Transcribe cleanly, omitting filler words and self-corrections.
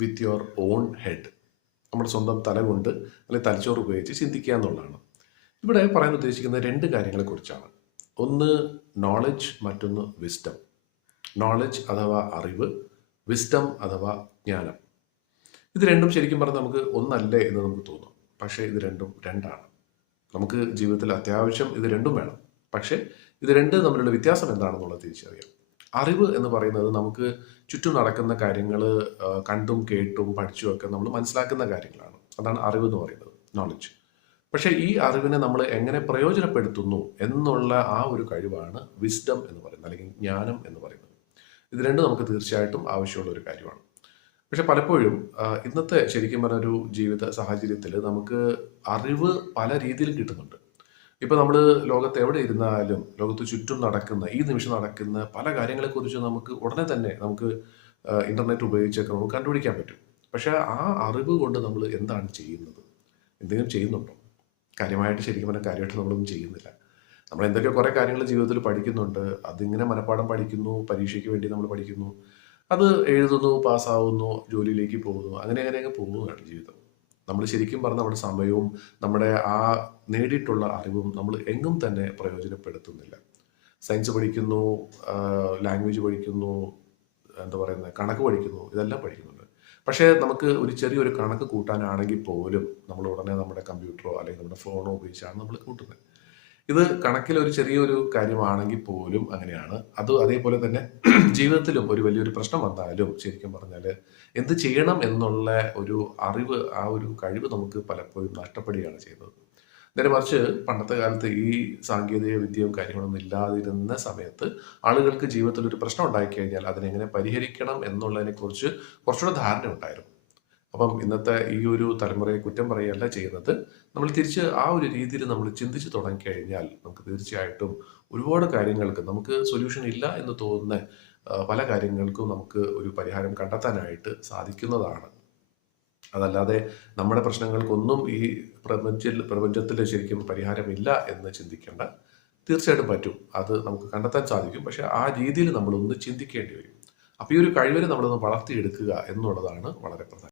With your own head. നമ്മുടെ സ്വന്തം തല കൊണ്ട് അല്ലെങ്കിൽ തലച്ചോറ് ഉപയോഗിച്ച് ചിന്തിക്കുക എന്നുള്ളതാണ്. ഇവിടെ പറയാൻ ഉദ്ദേശിക്കുന്ന രണ്ട് കാര്യങ്ങളെക്കുറിച്ചാണ്. ഒന്ന് നോളജ്, മറ്റൊന്ന് വിസ്ഡം. നോളജ് അഥവാ അറിവ്, വിസ്ഡം അഥവാ ജ്ഞാനം. ഇത് രണ്ടും ശരിക്കും പറഞ്ഞാൽ നമുക്ക് ഒന്നല്ലേ എന്ന് നമുക്ക് തോന്നും. പക്ഷേ ഇത് രണ്ടും രണ്ടാണ്. നമുക്ക് ജീവിതത്തിൽ അത്യാവശ്യം ഇത് രണ്ടും വേണം. പക്ഷേ ഇത് രണ്ടും തമ്മിലുള്ള വ്യത്യാസം എന്താണെന്നുള്ളത് തിരിച്ചറിയാം. അറിവ് എന്ന് പറയുന്നത് നമുക്ക് ചുറ്റും നടക്കുന്ന കാര്യങ്ങൾ കണ്ടും കേട്ടും പഠിച്ചും ഒക്കെ നമ്മൾ മനസ്സിലാക്കുന്ന കാര്യങ്ങളാണ്. അതാണ് അറിവ് എന്ന് പറയുന്നത്, നോളജ്. പക്ഷേ ഈ അറിവിനെ നമ്മൾ എങ്ങനെ പ്രയോജനപ്പെടുത്തുന്നു എന്നുള്ള ആ ഒരു കഴിവാണ് വിസ്ഡം എന്ന് പറയുന്നത്, അല്ലെങ്കിൽ ജ്ഞാനം എന്ന് പറയുന്നത്. ഇത് രണ്ടും നമുക്ക് തീർച്ചയായിട്ടും ആവശ്യമുള്ള ഒരു കാര്യമാണ്. പക്ഷെ പലപ്പോഴും ഇന്നത്തെ ശരിക്കും പറഞ്ഞ ഒരു ജീവിത സാഹചര്യത്തിൽ നമുക്ക് അറിവ് പല രീതിയിൽ കിട്ടുന്നുണ്ട്. ഇപ്പം നമ്മൾ ലോകത്ത് എവിടെ ഇരുന്നാലും ലോകത്ത് ചുറ്റും നടക്കുന്ന ഈ നിമിഷം നടക്കുന്ന പല കാര്യങ്ങളെക്കുറിച്ച് നമുക്ക് ഉടനെ തന്നെ നമുക്ക് ഇൻ്റർനെറ്റ് ഉപയോഗിച്ചൊക്കെ നമുക്ക് കണ്ടുപിടിക്കാൻ പറ്റും. പക്ഷേ ആ അറിവ് കൊണ്ട് നമ്മൾ എന്താണ് ചെയ്യുന്നത്? എന്തെങ്കിലും ചെയ്യുന്നുണ്ടോ? കാര്യമായിട്ട് ശരിക്കും പറഞ്ഞാൽ കാര്യമായിട്ട് നമ്മളൊന്നും ചെയ്യുന്നില്ല. നമ്മൾ എന്തൊക്കെ കുറേ കാര്യങ്ങൾ ജീവിതത്തിൽ പഠിക്കുന്നുണ്ട്. അതിങ്ങനെ മനഃപ്പാഠം പഠിക്കുന്നു, പരീക്ഷയ്ക്ക് വേണ്ടി നമ്മൾ പഠിക്കുന്നു, അത് എഴുതുന്നു, പാസ്സാവുന്നു, ജോലിയിലേക്ക് പോകുന്നു, അങ്ങനെ അങ്ങനെയൊക്കെ പോകുന്നതാണ് ജീവിതം. നമ്മൾ ശരിക്കും പറഞ്ഞാൽ നമ്മുടെ സമയവും നമ്മുടെ ആ നേടിയിട്ടുള്ള അറിവും നമ്മൾ എങ്ങും തന്നെ പ്രയോജനപ്പെടുത്തുന്നില്ല. സയൻസ് പഠിക്കുന്നു, ലാംഗ്വേജ് പഠിക്കുന്നു, എന്താ പറയുന്നത്, കണക്ക് പഠിക്കുന്നു, ഇതെല്ലാം പഠിക്കുന്നുണ്ട്. പക്ഷേ നമുക്ക് ഒരു ചെറിയൊരു കണക്ക് കൂട്ടാനാണെങ്കിൽ പോലും നമ്മൾ ഉടനെ നമ്മുടെ കമ്പ്യൂട്ടറോ അല്ലെങ്കിൽ നമ്മുടെ ഫോണോ ഉപയോഗിച്ചാണ് നമ്മൾ കൂട്ടുന്നത്. ഇത് കണക്കിൽ ഒരു ചെറിയൊരു കാര്യമാണെങ്കിൽ പോലും അങ്ങനെയാണ്. അത് അതേപോലെ തന്നെ ജീവിതത്തിലും ഒരു വലിയൊരു പ്രശ്നം വന്നാലും ശരിക്കും പറഞ്ഞാൽ എന്ത് ചെയ്യണം എന്നുള്ള ഒരു അറിവ്, ആ ഒരു കഴിവ് നമുക്ക് പലപ്പോഴും നഷ്ടപ്പെടുകയാണ് ചെയ്യുന്നത്. നേരെ മറിച്ച് പണ്ടത്തെ കാലത്ത് ഈ സാങ്കേതിക വിദ്യയും കാര്യങ്ങളൊന്നും ഇല്ലാതിരുന്ന സമയത്ത് ആളുകൾക്ക് ജീവിതത്തിൽ ഒരു പ്രശ്നം ഉണ്ടായിക്കഴിഞ്ഞാൽ അതിനെങ്ങനെ പരിഹരിക്കണം എന്നുള്ളതിനെക്കുറിച്ച് കുറച്ചുകൂടെ ധാരണ ഉണ്ടായിരുന്നു. അപ്പം ഇന്നത്തെ ഈ ഒരു തലമുറയെ കുറ്റം പറയുകയല്ല ചെയ്യുന്നത്. നമ്മൾ തിരിച്ച് ആ ഒരു രീതിയിൽ നമ്മൾ ചിന്തിച്ച് തുടങ്ങിക്കഴിഞ്ഞാൽ നമുക്ക് തീർച്ചയായിട്ടും ഒരുപാട് കാര്യങ്ങൾക്ക് നമുക്ക് സൊല്യൂഷൻ ഇല്ല എന്ന് തോന്നുന്ന പല കാര്യങ്ങൾക്കും നമുക്ക് ഒരു പരിഹാരം കണ്ടെത്താനായിട്ട് സാധിക്കുന്നതാണ്. അതല്ലാതെ നമ്മുടെ പ്രശ്നങ്ങൾക്കൊന്നും ഈ പ്രപഞ്ചത്തിൽ ശരിക്കും പരിഹാരമില്ല എന്ന് ചിന്തിക്കേണ്ട. തീർച്ചയായിട്ടും പറ്റും. അത് നമുക്ക് കണ്ടെത്താൻ സാധിക്കും. പക്ഷെ ആ രീതിയിൽ നമ്മളൊന്ന് ചിന്തിക്കേണ്ടി വരും. അപ്പോൾ ഈ ഒരു കഴിവിനെ നമ്മളൊന്ന് വളർത്തിയെടുക്കുക എന്നുള്ളതാണ് വളരെ പ്രധാനം.